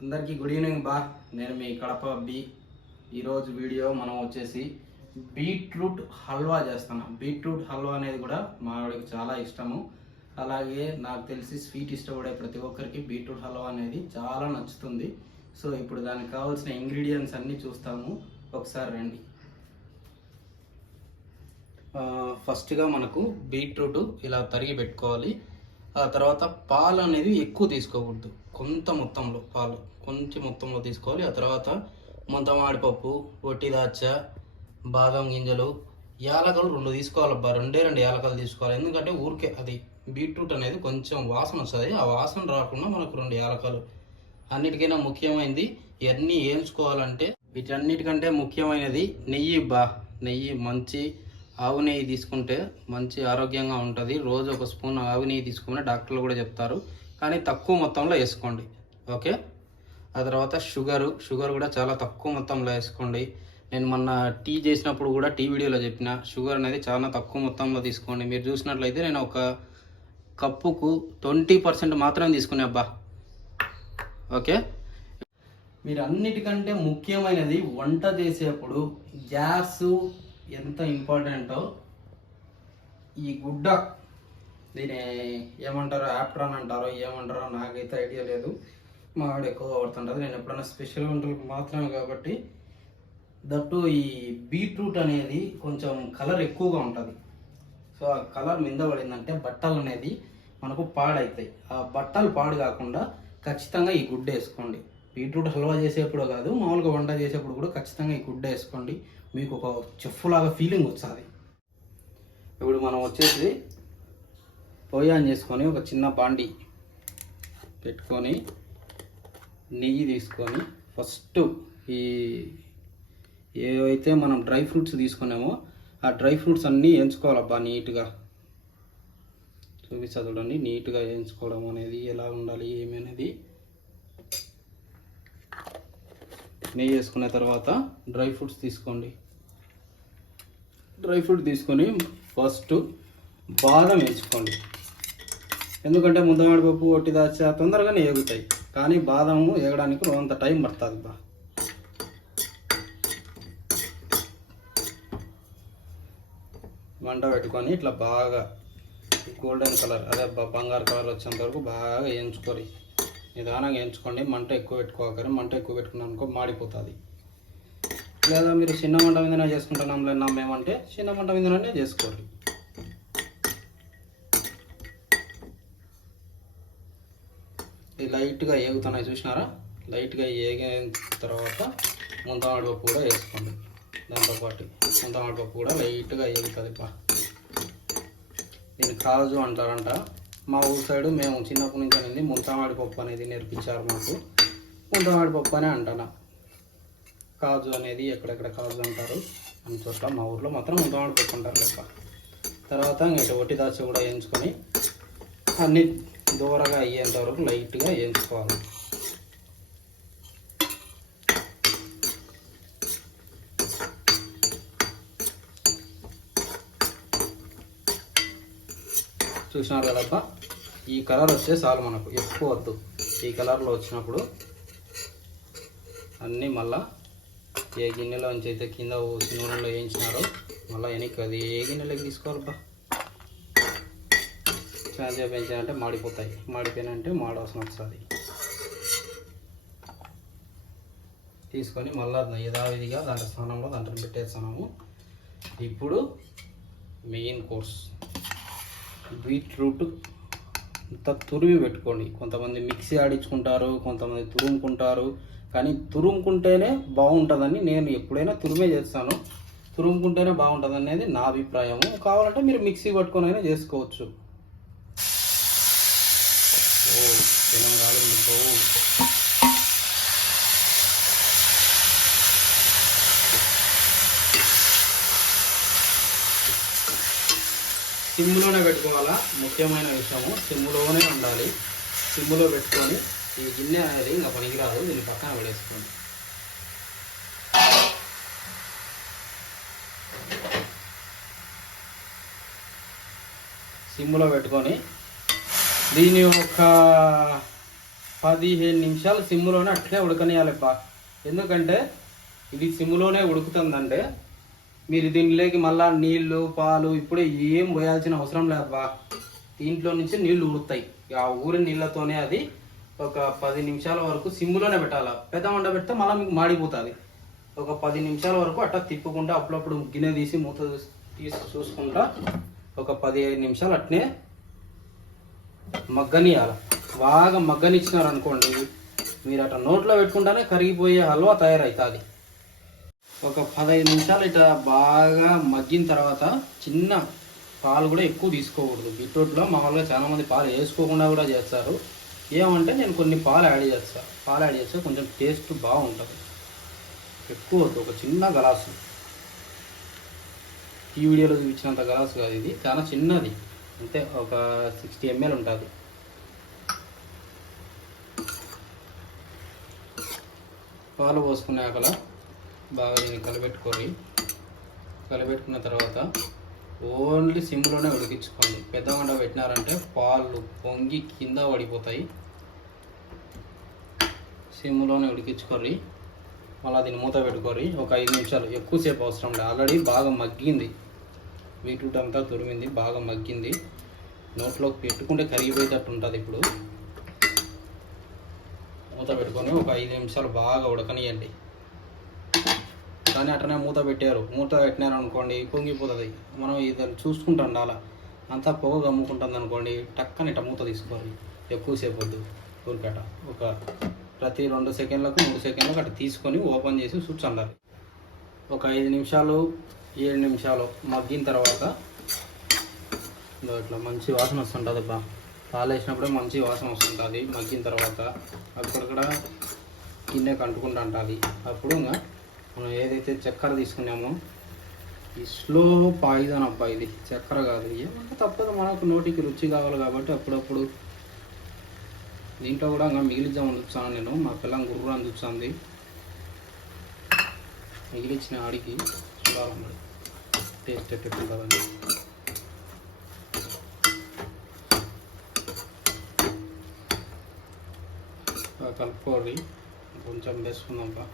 అందరికీ good evening బా. నేను మీ కడప అబ్బి. ఈరోజు వీడియో మనం వచ్చేసి బీట్రూట్ హల్వా చేస్తున్నాం. బీట్రూట్ హల్వా అనేది కూడా మా ఆవిడకి చాలా ఇష్టము. అలాగే నాకు తెలిసి స్వీట్ ఇష్టపడే ప్రతి ఒక్కరికి బీట్రూట్ హల్వా అనేది చాలా నచ్చుతుంది. సో ఇప్పుడు దానికి కావాల్సిన ఇంగ్రీడియంట్స్ అన్నీ చూస్తాము. ఒకసారి రండి. ఫస్ట్గా మనకు బీట్రూట్ ఇలా తరిగి పెట్టుకోవాలి. ఆ తర్వాత పాలు అనేది ఎక్కువ తీసుకోకూడదు, కొంత మొత్తంలో పాలు కొంచెం మొత్తంలో తీసుకోవాలి. ఆ తర్వాత ముంతమాడిపప్పు, వట్టి దాచ, బాదం గింజలు, యాలకలు 2 తీసుకోవాలబ్బా. రెండే 2 యాలకలు తీసుకోవాలి. ఎందుకంటే ఊరికే అది బీట్రూట్ అనేది కొంచెం వాసన వస్తుంది. ఆ వాసన రాకుండా మనకు 2 యాలకలు. అన్నిటికైనా ముఖ్యమైనది ఇవన్నీ వేయించుకోవాలంటే వీటన్నిటికంటే ముఖ్యమైనది నెయ్యి బా. నెయ్యి మంచి ఆవు నెయ్యి తీసుకుంటే మంచి ఆరోగ్యంగా ఉంటుంది. రోజు 1 స్పూన్ ఆవు నెయ్యి తీసుకుని డాక్టర్లు కూడా చెప్తారు, కానీ తక్కువ మొత్తంలో వేసుకోండి. ఓకే. ఆ తర్వాత షుగర్ కూడా చాలా తక్కువ మొత్తంలో వేసుకోండి. నేను మొన్న టీ చేసినప్పుడు కూడా టీ వీడియోలో చెప్పిన షుగర్ అనేది చాలా తక్కువ మొత్తంలో తీసుకోండి. మీరు చూసినట్లయితే నేను ఒక కప్పుకు 20% మాత్రమే తీసుకునే అబ్బా. ఓకే. మీరు అన్నిటికంటే ముఖ్యమైనది వంట చేసేప్పుడు గ్యాస్ ఎంత ఇంపార్టెంటో ఈ గుడ్డ, దీని ఏమంటారో యాప్ట్రాన్ అంటారో ఏమంటారో నాకైతే ఐడియా లేదు. మా ఆవిడ ఎక్కువ వాడుతుంటుంది. నేను ఎప్పుడైనా స్పెషల్ వంటలకు మాత్రమే కాబట్టి. దట్టు ఈ బీట్రూట్ అనేది కొంచెం కలర్ ఎక్కువగా ఉంటుంది. సో ఆ కలర్ మీద పడిందంటే బట్టలు అనేది మనకు పాడవుతాయి. ఆ బట్టలు పాడు కాకుండా ఖచ్చితంగా ఈ గుడ్డ వేసుకోండి. బీట్రూట్ హల్వా చేసేప్పుడు కాదు, మామూలుగా వంట చేసేప్పుడు కూడా ఖచ్చితంగా ఈ గుడ్డ వేసుకోండి. మీకు ఒక చెఫ్ లాగా ఫీలింగ్ వస్తుంది. ఇప్పుడు మనం వచ్చేసి పొయ్యి ఆన్ చేసుకొని ఒక చిన్న బాండి పెట్టుకొని నెయ్యి తీసుకొని ఫస్ట్ ఈ ఏవైతే మనం డ్రై ఫ్రూట్స్ తీసుకున్నామో ఆ డ్రై ఫ్రూట్స్ అన్నీ వేయించుకోవాలబ్బా. నీట్గా చూపిస్తా చూడండి. నీట్గా వేయించుకోవడం అనేది ఎలా ఉండాలి ఏమి అనేది. నెయ్యి వేసుకున్న తర్వాత డ్రై ఫ్రూట్స్ తీసుకోండి. డ్రై ఫ్రూట్ తీసుకొని ఫస్ట్ బాదం వేయించుకోండి. ఎందుకంటే ముందమాడిపప్పు, వట్టి దాచ తొందరగానే ఏగుతాయి, కానీ బాదము ఏగడానికి అంత టైం పడుతుంది బా. మంట పెట్టుకొని ఇట్లా బాగా గోల్డెన్ కలర్, అదే బంగారు కలర్ వచ్చేంత వరకు బాగా వేయించుకోరి. నిదానంగా వేయించుకోండి. మంట ఎక్కువ పెట్టుకోకరి. మంట ఎక్కువ పెట్టుకున్నాం అనుకో మాడిపోతుంది. లేదా మీరు చిన్న మంట మీదనే చేసుకుంటున్నాం లేనా మేమంటే చిన్న మంట మీదనే చేసుకోండి. ఇది లైట్గా ఏగుతున్నాయి చూసినారా. లైట్గా ఏగిన తర్వాత ముంతమాడిపప్పు కూడా వేసుకోండి. దాంతోపాటు ముంతమాడిపప్పు కూడా లైట్గా ఏగుతుంది బా. దీన్ని కాజు అంటారంట. మా ఊరు సైడు మేము చిన్నప్పటి నుంచి అనేది ముంతమాడిపప్పు అనేది నేర్పించారు మాకు. ముంతమాడిపప్పు అనే అంటాను. కాజు అనేది ఎక్కడెక్కడ కాజు అంటారు అన్ని చోట్ల, మా ఊర్లో మాత్రం ముంతమాడిపప్పు అంటారు లెక్క. తర్వాత ఇంకా వట్టి దాచి కూడా వేయించుకొని అన్నీ దూరగా అయ్యేంత వరకు లైట్గా వేయించుకోవాలి. చూసినారు కదబ్బా. ఈ కలర్ వస్తే చాలు మనకు, ఎక్కువ వద్దు. ఈ కలర్లో వచ్చినప్పుడు అన్నీ మళ్ళా ఏ గిన్నెలో నుంచి అయితే కింద నూనెలో వేయించినారో మళ్ళీ వెనక్కి అది ఏ గిన్నెలోకి తీసుకోవాలబ్బా. చాలా పెంచాలంటే మాడిపోతాయి. మాడిపోయినంటే మాడవలసిన వస్తుంది. తీసుకొని మళ్ళీ యథావిధిగా దాంట్లో స్థానంలో దాంట్లో పెట్టేస్తున్నాము. ఇప్పుడు మెయిన్ కోర్స్ బీట్రూట్ ఇంత తురిమి పెట్టుకోండి. కొంతమంది మిక్సీ ఆడించుకుంటారు, కొంతమంది తురుముకుంటారు. కానీ తురుముకుంటేనే బాగుంటుందని నేను ఎప్పుడైనా తురిమే చేస్తాను. తురుముకుంటేనే బాగుంటుంది అనేది నా అభిప్రాయము. కావాలంటే మీరు మిక్సీ పట్టుకొని అయినా చేసుకోవచ్చు. సిమ్లోనే పెట్టుకోవాలా. ముఖ్యమైన విషయము సిమ్లోనే ఉండాలి. సిమ్లో పెట్టుకొని ఈ గిన్నె అనేది ఇంకా పనికిరాదు, దీన్ని పక్కన పడేసుకోండి. సిమ్లో పెట్టుకొని దీని ఒక 15 నిమిషాలు సిమ్లోనే అట్లే ఉడకనియాలబ్బా. ఎందుకంటే ఇది సిమ్లోనే ఉడుకుతుందంటే మీరు దీనిలోకి మళ్ళీ నీళ్ళు పాలు ఇప్పుడే ఏం పోయాల్సిన అవసరం లేదబ్బా. దీంట్లో నుంచి నీళ్లు ఊరుతాయి. ఆ ఊరి నీళ్ళతోనే అది ఒక 10 నిమిషాల వరకు సిమ్లోనే పెట్టాలి. పెద్ద మంట పెడితే మళ్ళీ మీకు మాడిపోతుంది. ఒక 10 నిమిషాల వరకు అట్లా తిప్పుకుంటా అప్పుడప్పుడు గిన్నె తీసి మూత తీసి చూసుకుంటా ఒక 15 నిమిషాలు అట్నే మగ్గనియాల. బాగా మగ్గనిచ్చినారు అనుకోండి, మీరు అట్లా నోట్లో పెట్టుకుంటానే కరిగిపోయే హల్వా తయారవుతుంది. ఒక 15 నిమిషాలు ఇట్లా బాగా మగ్గిన తర్వాత చిన్న పాలు కూడా ఎక్కువ తీసుకోకూడదు. బీట్రూట్లో మామూలుగా చాలామంది పాలు వేసుకోకుండా కూడా చేస్తారు. ఏమంటే నేను కొన్ని పాలు యాడ్ చేస్తాను. పాలు యాడ్ చేస్తే కొంచెం టేస్ట్ బాగుంటుంది. ఎక్కువ వద్దు, ఒక చిన్న గ్లాసు, ఈ వీడియోలో చూపించినంత గ్లాసు కాదు, ఇది చాలా చిన్నది, అంతే ఒక 60 ml ఉంటుంది. పాలు పోసుకున్నాక బాగా దీన్ని కలిపెట్టుకున్న తర్వాత ఓన్లీ సిమ్లోనే ఉడికించుకోండి. పెద్ద మంట పెట్టినారంటే పాలు పొంగి కింద పడిపోతాయి. సిమ్లోనే ఉడికించుకోరి. మళ్ళీ దీన్ని మూత పెట్టుకోరి. ఒక 5 నిమిషాలు, ఎక్కువసేపు అవసరం లేదు. ఆల్రెడీ బాగా మగ్గింది, బీట్రూట్ అంతా తురిమింది, బాగా మగ్గింది. నోట్లోకి పెట్టుకుంటే కరిగిపోయేటట్టు ఉంటుంది. ఇప్పుడు మూత పెట్టుకొని ఒక 5 నిమిషాలు బాగా ఉడకనియండి. కానీ అట్లనే మూత పెట్టినారు అనుకోండి పొంగిపోతుంది. మనం ఇది చూసుకుంటూ ఉండాలి. అంతా పొగ గమ్ముకుంటుంది అనుకోండి, టక్కని ఇట్లా మూత తీసుకోవాలి. ఎక్కువసేపు వద్దు, ఊరికట ఒక ప్రతి 2 సెకండ్లకు 3 సెకండ్లకు అట్లా తీసుకొని ఓపెన్ చేసి స్విచ్ అండాలి. ఒక 5 నిమిషాలు 7 నిమిషాలు మగ్గిన తర్వాత ఇట్లా మంచి వాసన వస్తుంటుంది. పాలు వేసినప్పుడే మంచి వాసన వస్తుంటుంది. మగ్గిన తర్వాత అక్కడక్కడ గిన్నెకి అంటుకుంటూ ఉంటుంది. అప్పుడు మనం ఏదైతే చక్కెర తీసుకున్నామో, ఈ స్లో పాయిజన్ అబ్బా, ఇది చక్కెర కాదు. ఏమంటే తప్పదు, మనకు నోటికి రుచి కావాలి కాబట్టి అప్పుడప్పుడు దీంట్లో కూడా మిగిలిద్దామని చూస్తాను నేను. మా పిల్లం గుర్రు అని చూస్తుంది, మిగిలిచ్చిన ఆడికి చూడాలన్నది టేస్ట్ ఎట్టుంటుందని. కలుపుకోవాలి. కొంచెం వేసుకుందాంపా,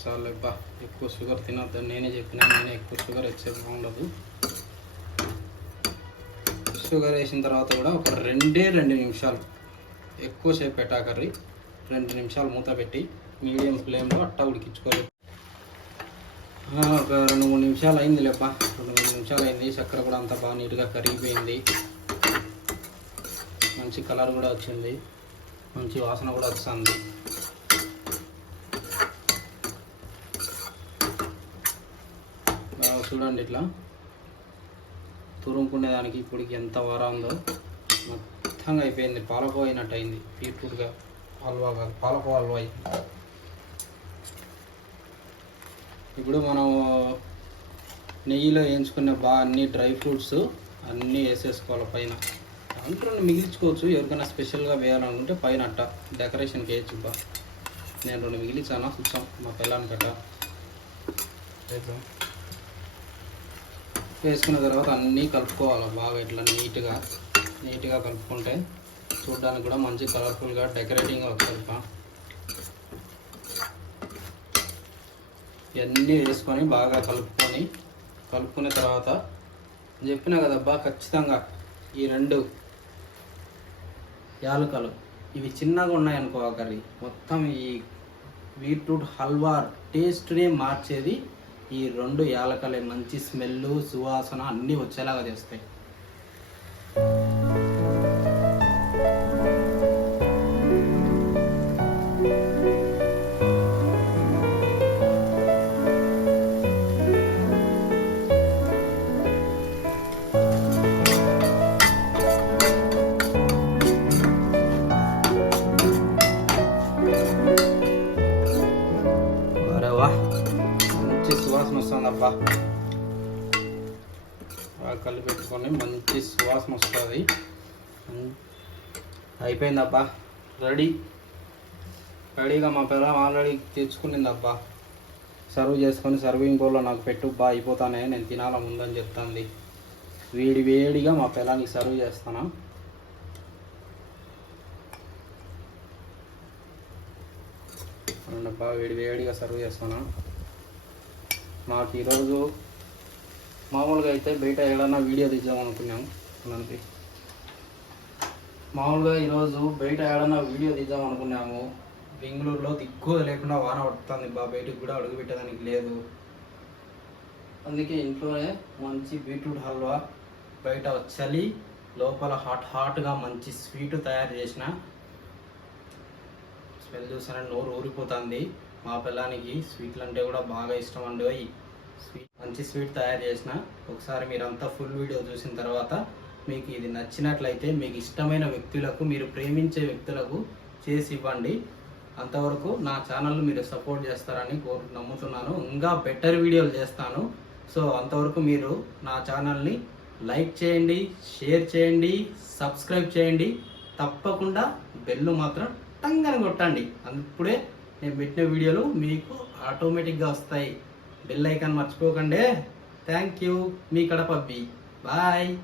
చాలేబ్బా. ఎక్కువ షుగర్ తినొద్దని నేనే ఎక్కువ షుగర్ వేసే బాగుండదు. షుగర్ వేసిన తర్వాత కూడా ఒక 2 నిమిషాలు, ఎక్కువసేపు పెట్టాకర్రీ 2 నిమిషాలు మూత పెట్టి మీడియం ఫ్లేమ్లో అట్టా ఉడికించుకోవాలి. ఒక 2-3 నిమిషాలు అయింది లేబ్బా, 2-3 నిమిషాలు అయింది. చక్కెర కూడా అంతా బాగా నీట్గా కరిగిపోయింది. మంచి కలర్ కూడా వచ్చింది, మంచి వాసన కూడా వస్తుంది. చూడండి, ఇట్లా తురుముకునేదానికి ఇప్పటికి ఎంత వారా ఉందో, మొత్తంగా అయిపోయింది. పాలకోవ అయినట్టు అయింది. బీట్రూట్గా హల్వా కాదు, పాలకోవ హల్వా అయింది. ఇప్పుడు మనం నెయ్యిలో వేయించుకునే అన్ని డ్రై ఫ్రూట్స్ అన్నీ వేసేసుకోవాలి పైన. అంటే మిగిల్చుకోవచ్చు, ఎవరికైనా స్పెషల్గా వేయాలనుకుంటే పైన అట్ట డెకరేషన్కి వేయచ్చు. నేను 2 మిగిలిచాను, చూసాం మా పిల్లని కట్ట వేసుకున్న తర్వాత అన్నీ కలుపుకోవాలి బాగా. ఇట్లా నీట్గా కలుపుకుంటే చూడడానికి కూడా మంచి కలర్ఫుల్గా డెకరేటింగ్గా వస్తుంది. ఇవన్నీ వేసుకొని బాగా కలుపుకున్న తర్వాత చెప్పినా కదబ్బా, ఖచ్చితంగా ఈ 2 యాలకులు ఇవి చిన్నగా ఉన్నాయనుకో కర్రీ మొత్తం ఈ బీట్రూట్ హల్వా టేస్ట్ని మార్చేది ఈ 2 యాలకులే. మంచి స్మెల్, సువాసన అన్నీ వచ్చేలాగా చేస్తాయి. సువాసన వస్తుందబ్బా, కలిపి పెట్టుకొని మంచి సువాసన వస్తుంది. అయిపోయిందబ్బా, రెడీగా మా పిల్లలు ఆల్రెడీ తెచ్చుకునిందబ్బా. సర్వ్ చేసుకొని సర్వింగ్ బౌల్లో నాకు పెట్టు బా, అయిపోతానే నేను తినాల ముందని చెప్తాంది. వేడిగా మా పిల్లలకి సర్వ్ చేస్తాను. బాగా వేడిగా సర్వ్ చేస్తాను. మాకు ఈరోజు మామూలుగా అయితే బయట ఏదైనా వీడియో తీద్దాం అనుకున్నాము. మామూలుగా ఈరోజు బయట ఏడన్నా వీడియో తీద్దాం అనుకున్నాము. బెంగళూరులో దిక్కు లేకుండా వాన పడుతుంది. బయటకు కూడా అడుగు పెట్టడానికి లేదు. అందుకే ఇంట్లోనే మంచి బీట్రూట్ హల్వా, బయట చలి లోపల హాట్గా మంచి స్వీట్ తయారు చేసిన. స్మెల్ చూసానంటే నోరు ఊరిపోతుంది. మా పిల్లానికి స్వీట్లు అంటే కూడా బాగా ఇష్టం అండి. మంచి స్వీట్ తయారు చేసిన. ఒకసారి మీరంతా ఫుల్ వీడియో చూసిన తర్వాత మీకు ఇది నచ్చినట్లయితే మీకు ఇష్టమైన వ్యక్తులకు, మీరు ప్రేమించే వ్యక్తులకు చేసి ఇవ్వండి. అంతవరకు నా ఛానల్ మీరు సపోర్ట్ చేస్తారని నమ్ముతున్నాను. ఇంకా బెటర్ వీడియోలు చేస్తాను. సో అంతవరకు మీరు నా ఛానల్ని లైక్ చేయండి, షేర్ చేయండి, సబ్స్క్రైబ్ చేయండి. తప్పకుండా బెల్ మాత్రం టంగని కొట్టండి. అప్పుడే నేను పెట్టిన వీడియోలు మీకు ఆటోమేటిక్గా వస్తాయి. బెల్ ఐకాన్ మర్చిపోకండి. Thank you. మీ కడప బి. బాయ్.